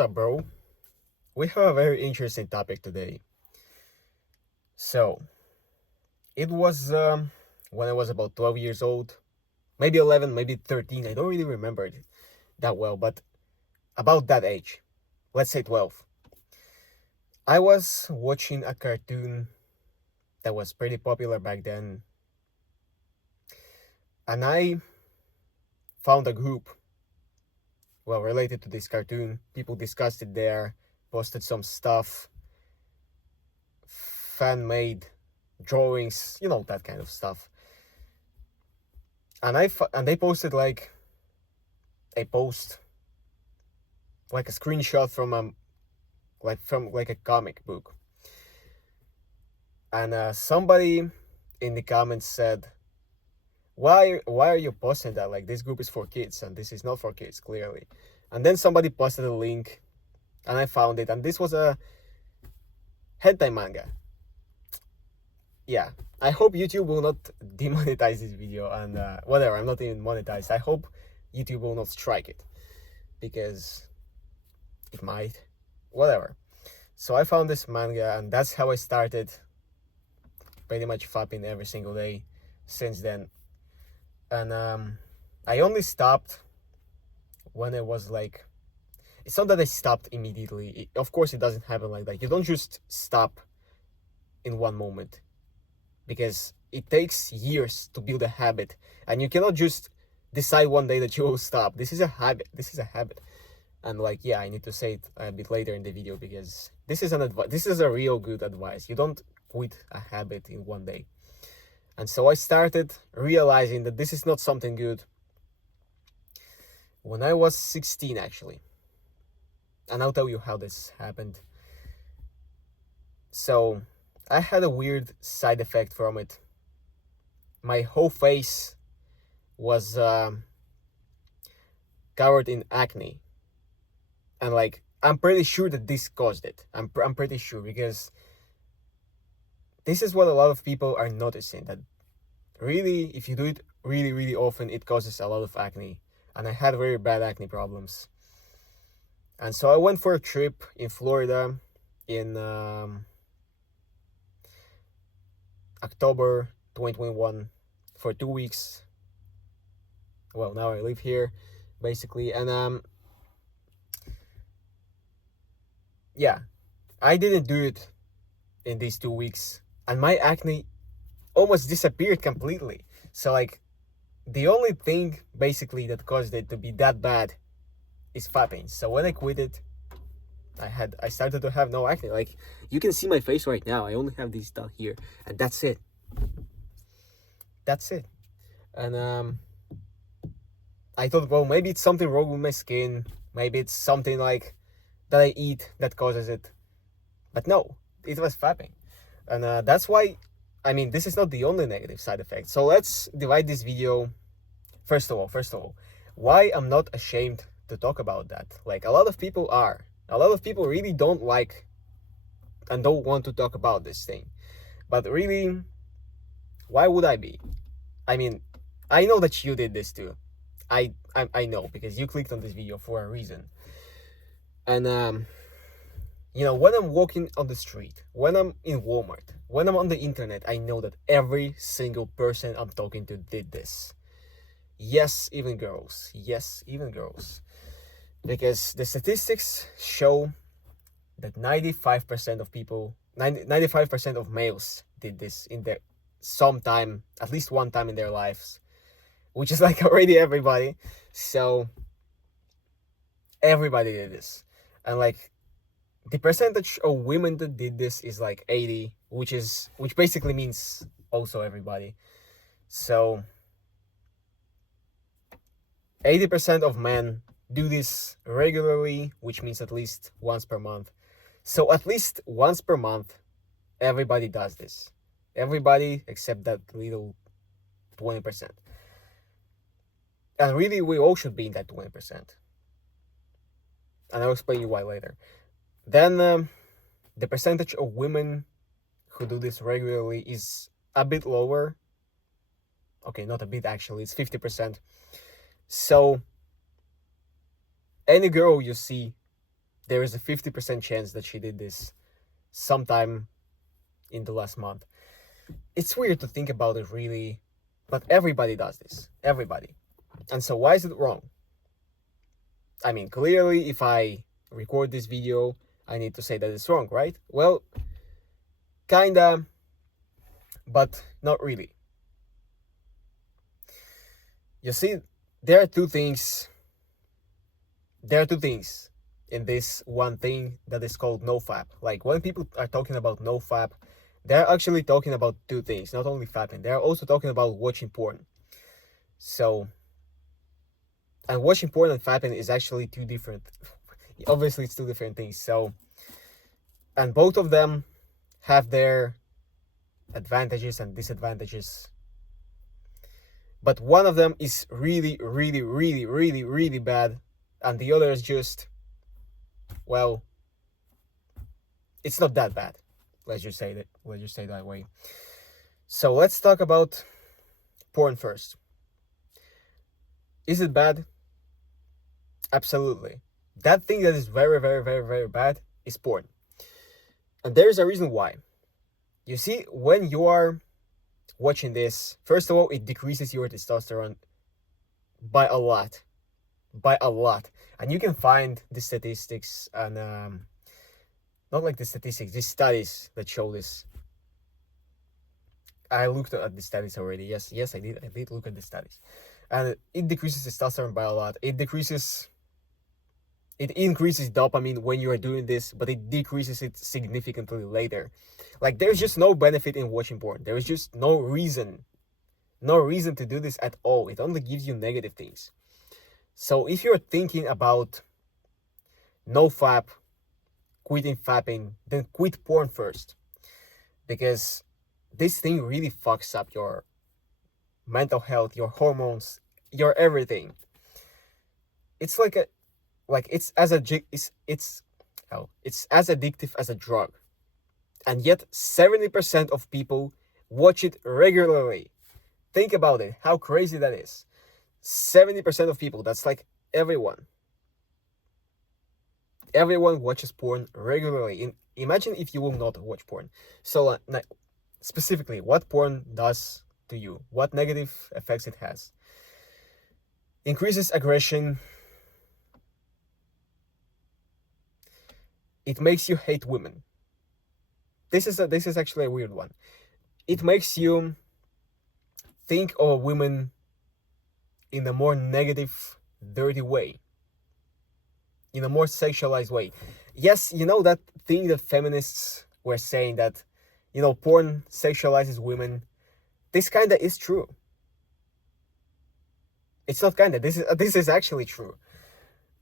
What's up, bro? We have a very interesting topic today. So, it was when I was about 12 years old, maybe 11, maybe 13. I don't really remember it that well, but about that age, let's say 12. I was watching a cartoon that was pretty popular back then, and I found a group, well, related to this cartoon. People discussed it there, posted some stuff, fan made drawings, that kind of stuff. And they posted like a post, like a screenshot from a comic book, and somebody in the comments said, why are you posting that? Like, this group is for kids and this is not for kids, clearly. And then somebody posted a link and I found it, and this was a hentai manga. Yeah, I hope YouTube will not demonetize this video, and whatever, I'm not even monetized. I hope YouTube will not strike it, because it might. Whatever. So I found this manga, and that's how I started pretty much fapping every single day since then. And I only stopped when I was like, it's not that I stopped immediately. Of course, it doesn't happen like that. You don't just stop in one moment, because it takes years to build a habit, and you cannot just decide one day that you will stop. This is a habit. And like, yeah, I need to say it a bit later in the video, because this is a real good advice. You don't quit a habit in one day. And so I started realizing that this is not something good when I was 16, actually. And I'll tell you how this happened. So I had a weird side effect from it. My whole face was covered in acne. And like, I'm pretty sure that this caused it. I'm pretty sure, because this is what a lot of people are noticing, that really, if you do it really, really often, it causes a lot of acne. And I had very bad acne problems. And so I went for a trip in Florida in October 2021 for 2 weeks. Well, now I live here, basically. And yeah, I didn't do it in these 2 weeks, and my acne almost disappeared completely. So like, the only thing basically that caused it to be that bad is fapping. So when I quit it, I started to have no acne. Like, you can see my face right now. I only have this stuff here, and that's it. And I thought, well, maybe it's something wrong with my skin. Maybe it's something like that I eat that causes it. But no, it was fapping. And that's why, I mean, this is not the only negative side effect. So let's divide this video. First of all, why I'm not ashamed to talk about that. Like, a lot of people are. A lot of people really don't like and don't want to talk about this thing. But really, why would I be? I mean, I know that you did this too. I know, because you clicked on this video for a reason. And when I'm walking on the street, when I'm in Walmart, when I'm on the internet, I know that every single person I'm talking to did this. Yes, even girls. Because the statistics show that 95% of people, 95% of males did this in their sometime, at least one time in their lives, which is like already everybody. So everybody did this. And like, the percentage of women that did this is like 80, which basically means also everybody. So 80% of men do this regularly, which means at least once per month. So at least once per month, everybody does this. Everybody except that little 20%. And really, we all should be in that 20%. And I'll explain you why later. Then the percentage of women who do this regularly is a bit lower. Okay, not a bit, actually, it's 50%. So any girl you see there is a 50% chance that she did this sometime in the last month. It's weird to think about it, really, but everybody does this. Everybody. And so why is it wrong? I mean, clearly, if I record this video, I need to say that it's wrong, right? Well, kinda, but not really. You see, there are two things in this one thing that is called nofap. Like, when people are talking about nofap, they're actually talking about two things, not only fapping. They're also talking about watching porn. So, and watching porn and fapping is actually two different, obviously it's two different things. So, and both of them have their advantages and disadvantages. But one of them is really, really, really, really, really bad, and the other is just, well, it's not that bad. Let's just say that way. So let's talk about porn first. Is it bad? Absolutely. That thing that is very, very, very, very bad is porn. And there's a reason why. You see, when you are watching this, first of all, it decreases your testosterone by a lot. And you can find the statistics and not like the statistics, the studies that show this. I looked at the studies already. Yes, I did look at the studies. And it decreases testosterone by a lot. It increases dopamine when you are doing this, but it decreases it significantly later. Like, there's just no benefit in watching porn. There is just no reason to do this at all. It only gives you negative things. So if you're thinking about no fap, quitting fapping, then quit porn first. Because this thing really fucks up your mental health, your hormones, your everything. It's it's as addictive as a drug. And yet 70% of people watch it regularly. Think about it, how crazy that is. 70% of people, that's like everyone. Everyone watches porn regularly. Imagine if you will not watch porn. So specifically, what porn does to you, what negative effects it has. Increases aggression. It makes you hate women. This is actually a weird one. It makes you think of women in a more negative, dirty way. In a more sexualized way. Yes, you know that thing that feminists were saying that, porn sexualizes women. This kinda is true. It's not kinda. This is actually true.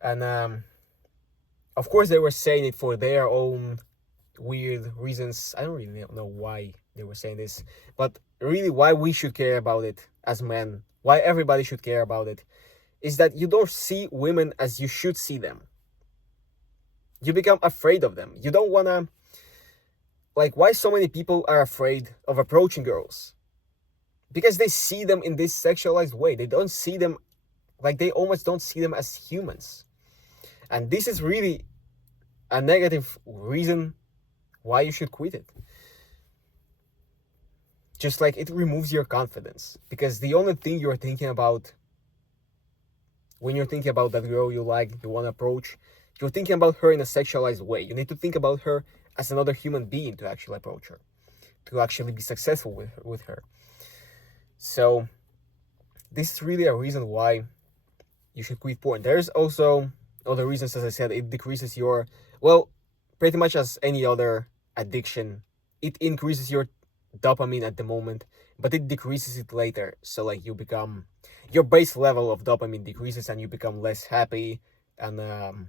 And of course they were saying it for their own weird reasons. I don't really know why they were saying this, but really why we should care about it as men, why everybody should care about it, is that you don't see women as you should see them. You become afraid of them. You don't wanna, why so many people are afraid of approaching girls? Because they see them in this sexualized way. They don't see them, they almost don't see them as humans. And this is really a negative reason why you should quit it. Just like it removes your confidence. Because the only thing you're thinking about when you're thinking about that girl you like, you want to approach, you're thinking about her in a sexualized way. You need to think about her as another human being to actually approach her, to actually be successful with her. So this is really a reason why you should quit porn. There's also other reasons, as I said. It decreases your, pretty much as any other addiction, it increases your dopamine at the moment, but it decreases it later. So you become, your base level of dopamine decreases and you become less happy. And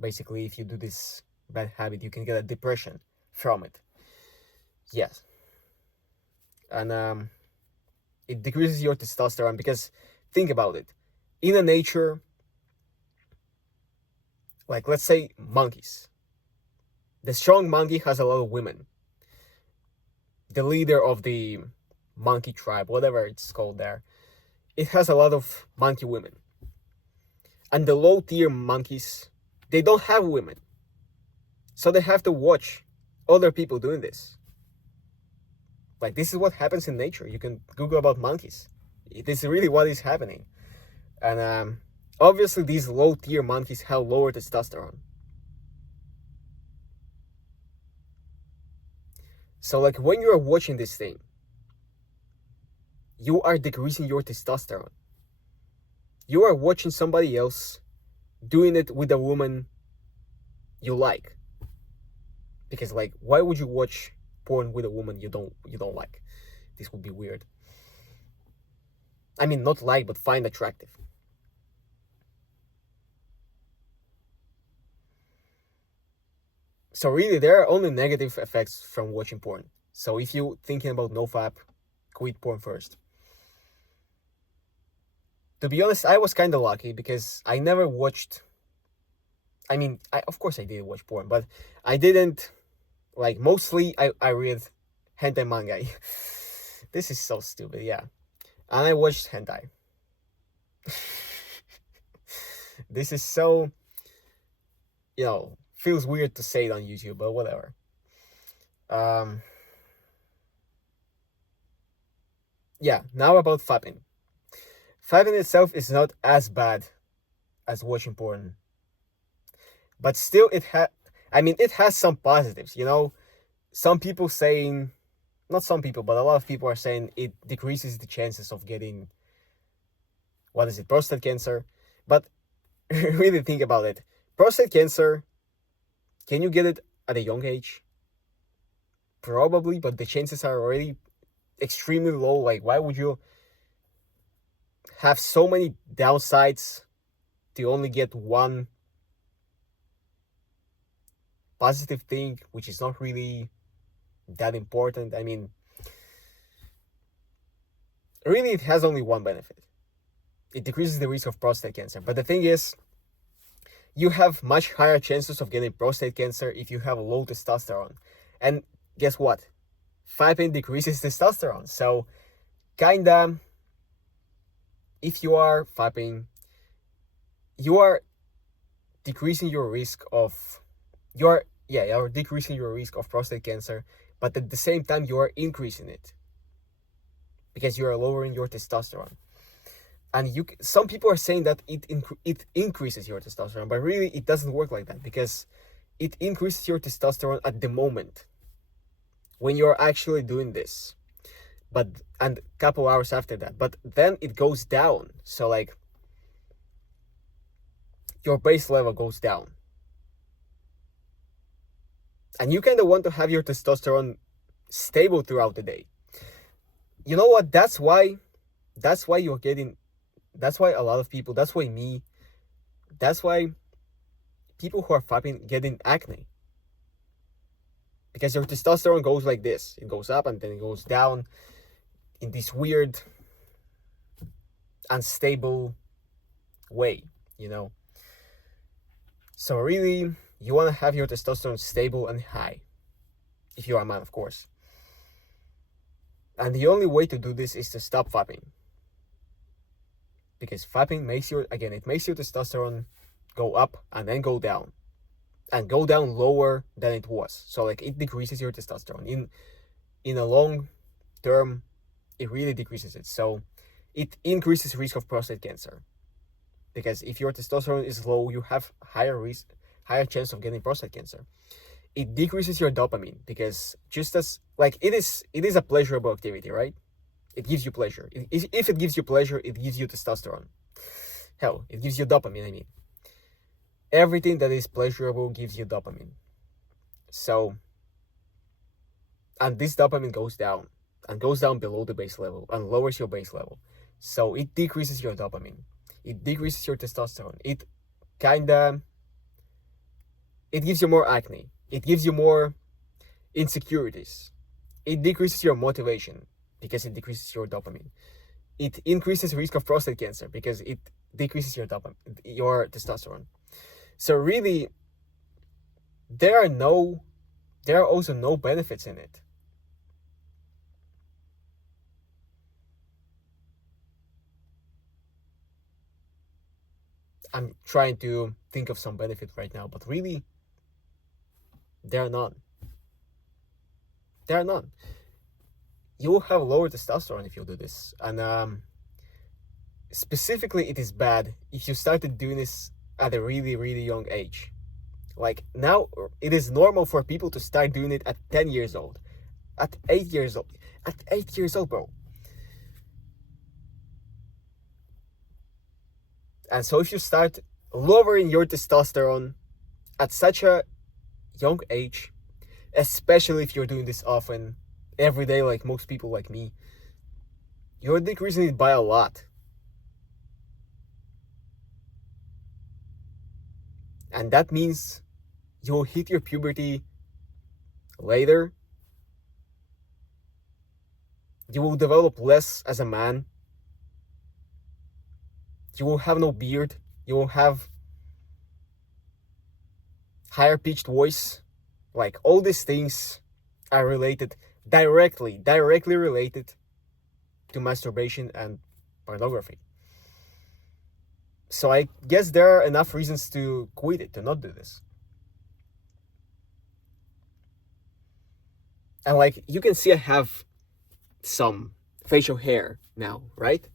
basically, if you do this bad habit, you can get a depression from it. Yes. And it decreases your testosterone, because think about it. In a nature, let's say monkeys. The strong monkey has a lot of women. The leader of the monkey tribe, whatever it's called there, it has a lot of monkey women. And the low tier monkeys, They don't have women, so they have to watch other people doing this. Like, this is what happens in nature. You can Google about monkeys. This is really what is happening. And obviously these low tier monkeys have lower testosterone. So like, when you are watching this thing, you are decreasing your testosterone. You are watching somebody else doing it with a woman you like. Because like, why would you watch porn with a woman you don't like? This would be weird. I mean, not like, but find attractive. So really, there are only negative effects from watching porn. So if you're thinking about nofap, quit porn first. To be honest, I was kind of lucky because I never watched. I mean, of course I did watch porn, but I didn't, like, mostly I read hentai manga. This is so stupid, yeah. And I watched hentai. This is so, feels weird to say it on YouTube, but whatever. Yeah, now about fapping. Fapping itself is not as bad as watching porn, but still it has some positives. Some people saying, not some people, but a lot of people are saying it decreases the chances of getting, prostate cancer. But really think about it. Prostate cancer, can you get it at a young age? Probably, but the chances are already extremely low. Like, why would you have so many downsides to only get one positive thing, which is not really that important? I mean, really, it has only one benefit. It decreases the risk of prostate cancer. But the thing is, you have much higher chances of getting prostate cancer if you have low testosterone. And guess what? Fapping decreases testosterone. So, kinda, if you are fapping, you are decreasing your risk of, you're decreasing your risk of prostate cancer, but at the same time, you are increasing it because you are lowering your testosterone. And some people are saying that it increases your testosterone, but really it doesn't work like that, because it increases your testosterone at the moment when you're actually doing this, and a couple hours after that, but then it goes down. So like, your base level goes down, and you kind of want to have your testosterone stable throughout the day. You know what? That's why you're getting, that's why a lot of people, that's why people who are fapping getting acne, because your testosterone goes like this. It goes up and then it goes down in this weird, unstable way, So really, you want to have your testosterone stable and high, if you are a man, of course. And the only way to do this is to stop fapping. Because fapping makes your testosterone go up and then go down. And go down lower than it was. So like, it decreases your testosterone. In a long term, it really decreases it. So it increases risk of prostate cancer. Because if your testosterone is low, you have higher chance of getting prostate cancer. It decreases your dopamine, because just as like, it is a pleasurable activity, right? It gives you pleasure. If it gives you pleasure, it gives you testosterone. Hell, it gives you dopamine, I mean. Everything that is pleasurable gives you dopamine. So, and this dopamine goes down below the base level and lowers your base level. So it decreases your dopamine. It decreases your testosterone. It gives you more acne. It gives you more insecurities. It decreases your motivation because it decreases your dopamine. It increases risk of prostate cancer because it decreases your testosterone. So really, there are also no benefits in it. I'm trying to think of some benefit right now, but really, there are none. There are none. You will have lower testosterone if you do this, and specifically, it is bad if you started doing this at a really, really young age. Like now, it is normal for people to start doing it at 10 years old, at 8 years old, bro. And so if you start lowering your testosterone at such a young age, especially if you're doing this often, every day, like most people like me, you're decreasing it by a lot. And that means you'll hit your puberty later. You will develop less as a man. You will have no beard. You will have higher pitched voice. Like all these things are related directly related to masturbation and pornography. So I guess there are enough reasons to quit it, to not do this. And like you can see I have some facial hair now, right?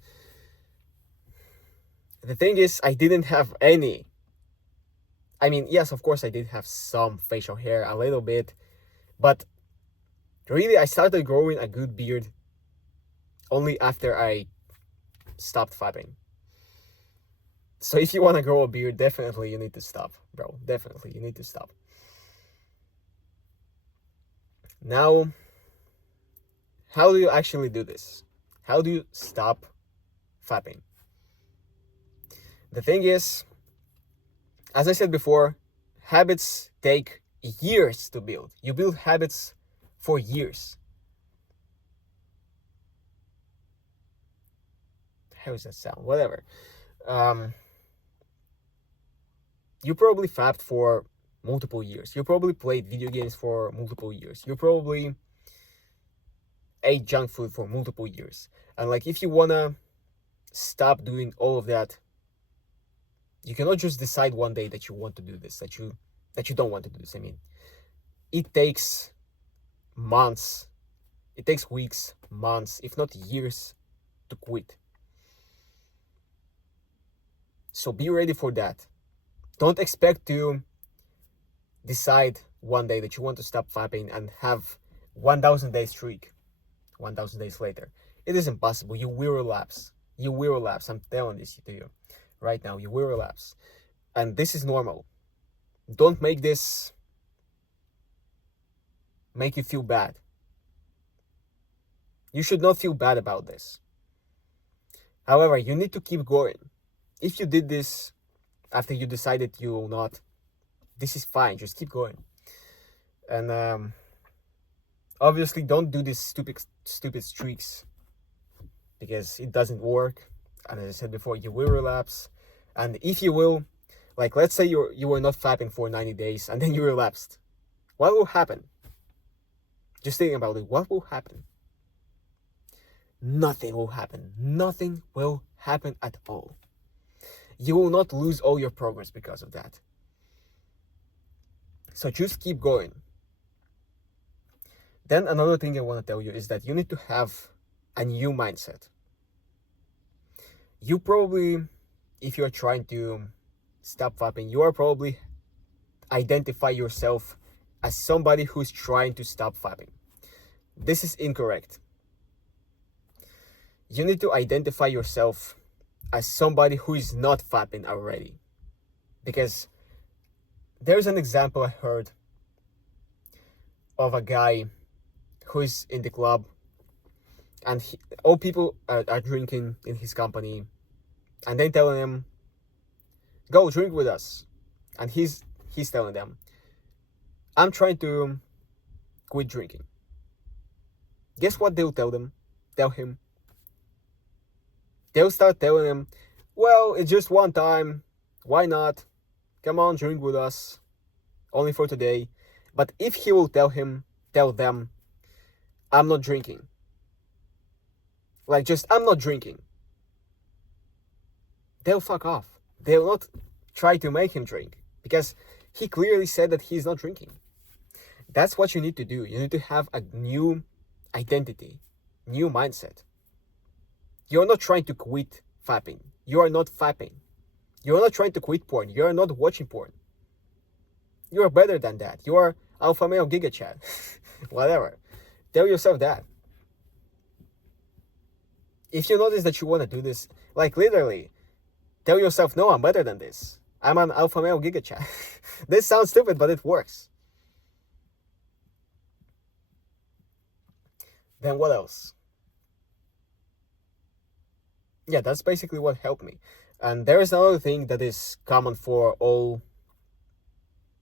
The thing is, I didn't have any. I mean, yes, of course I did have some facial hair, a little bit, but really I started growing a good beard only after I stopped fapping. So if you want to grow a beard, definitely you need to stop, bro. Definitely you need to stop. Now, how do you actually do this? How do you stop fapping? The thing is, as I said before, habits take years to build. You build habits for years. How does that sound? Whatever. You probably fapped for multiple years. You probably played video games for multiple years. You probably ate junk food for multiple years. And like if you wanna stop doing all of that, you cannot just decide one day that you want to do this, that you don't want to do this. I mean, it takes months, it takes weeks, months, if not years to quit. So be ready for that. Don't expect to decide one day that you want to stop fapping and have 1,000 day streak 1,000 days later. It is impossible. You will relapse. You will relapse. I'm telling this to you right now. You will relapse. And this is normal. Don't make this make you feel bad. You should not feel bad about this. However, you need to keep going. If you did this after you decided you will not, this is fine. Just keep going. And obviously don't do these stupid streaks because it doesn't work. And as I said before, you will relapse. And if you will, like let's say you were not fapping for 90 days and then you relapsed. What will happen? Just thinking about it, what will happen? Nothing will happen. Nothing will happen at all. You will not lose all your progress because of that. So just keep going. Then another thing I want to tell you is that you need to have a new mindset. You probably, if you're trying to stop fapping, you are probably identify yourself as somebody who's trying to stop fapping. This is incorrect. You need to identify yourself as somebody who is not fapping already. Because there's an example I heard of a guy who is in the club and all people are drinking in his company and then telling him, go drink with us. And he's telling them, I'm trying to quit drinking. Guess what they'll tell him? They'll start telling him, well, it's just one time. Why not? Come on, drink with us. Only for today. But if he will tell them, I'm not drinking. I'm not drinking. They'll fuck off. They'll not try to make him drink, because he clearly said that he's not drinking. That's what you need to do. You need to have a new identity, new mindset. You're not trying to quit fapping. You are not fapping. You're not trying to quit porn. You are not watching porn. You are better than that. You are alpha male giga chat. Whatever. Tell yourself that. If you notice that you want to do this, like literally, tell yourself, no, I'm better than this. I'm an alpha male giga chat. This sounds stupid, but it works. Then what else? Yeah, that's basically what helped me. And there is another thing that is common for all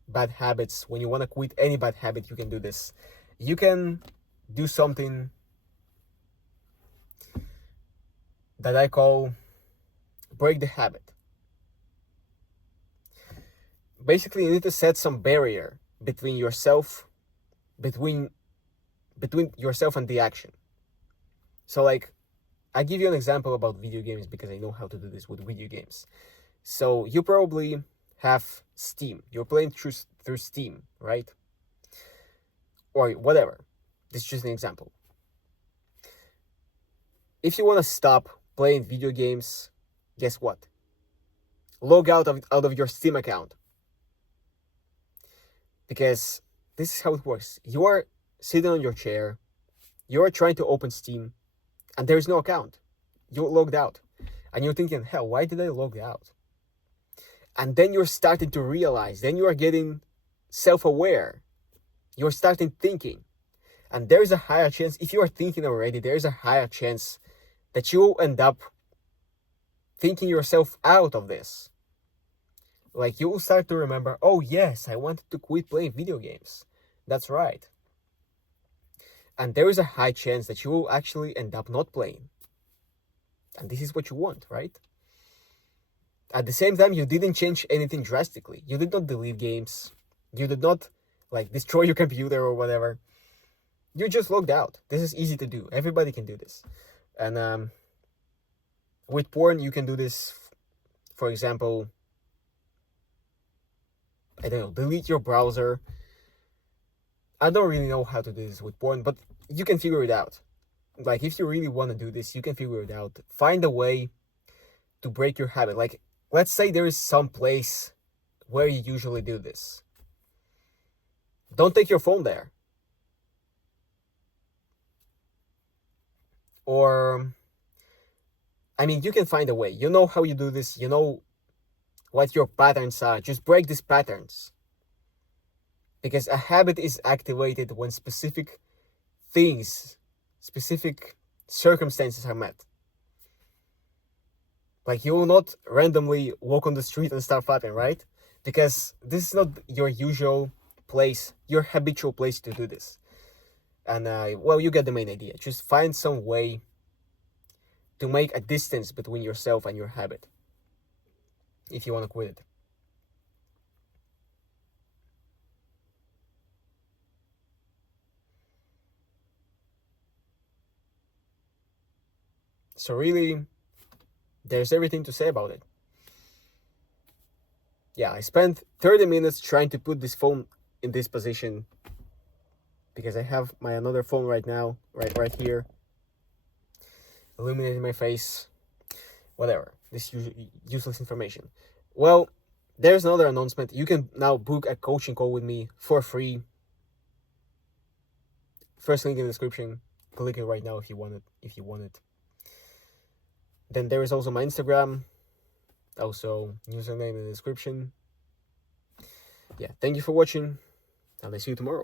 bad habits. When you want to quit any bad habit, you can do this. You can do something that I call break the habit. Basically, you need to set some barrier between yourself, between yourself and the action. So like, I give you an example about video games because I know how to do this with video games. So you probably have Steam. You're playing through Steam, right? Or whatever. This is just an example. If you want to stop playing video games, guess what? Log out of your Steam account. Because this is how it works. You are sitting on your chair. You are trying to open Steam. And there is no account. You're logged out. And you're thinking, hell, why did I log out? And then you're starting to realize, then you are getting self-aware. You're starting thinking. And there is a higher chance, if you are thinking already, there is a higher chance that you will end up thinking yourself out of this. Like you will start to remember, oh yes, I wanted to quit playing video games. That's right. And there is a high chance that you will actually end up not playing. And this is what you want, right? At the same time, you didn't change anything drastically. You did not delete games. You did not like destroy your computer or whatever. You just logged out. This is easy to do. Everybody can do this. And with porn, you can do this. For example, I don't know, delete your browser. I don't really know how to do this with porn, but you can figure it out. Like, if you really want to do this, you can figure it out. Find a way to break your habit. Like, let's say there is some place where you usually do this. Don't take your phone there. Or, I mean, you can find a way. You know how you do this. You know what your patterns are. Just break these patterns. Because a habit is activated when specific things, specific circumstances are met. Like, you will not randomly walk on the street and start fapping, right? Because this is not your usual place, your habitual place to do this. And, well, you get the main idea. Just find some way to make a distance between yourself and your habit if you want to quit it. So really, there's everything to say about it. Yeah, I spent 30 minutes trying to put this phone in this position because I have my another phone right now, right here, illuminating my face. Whatever, this useless information. Well, there's another announcement. You can now book a coaching call with me for free. First link in the description. Click it right now if you want it. Then there is also my Instagram, also username in the description. Yeah, thank you for watching, and I see you tomorrow.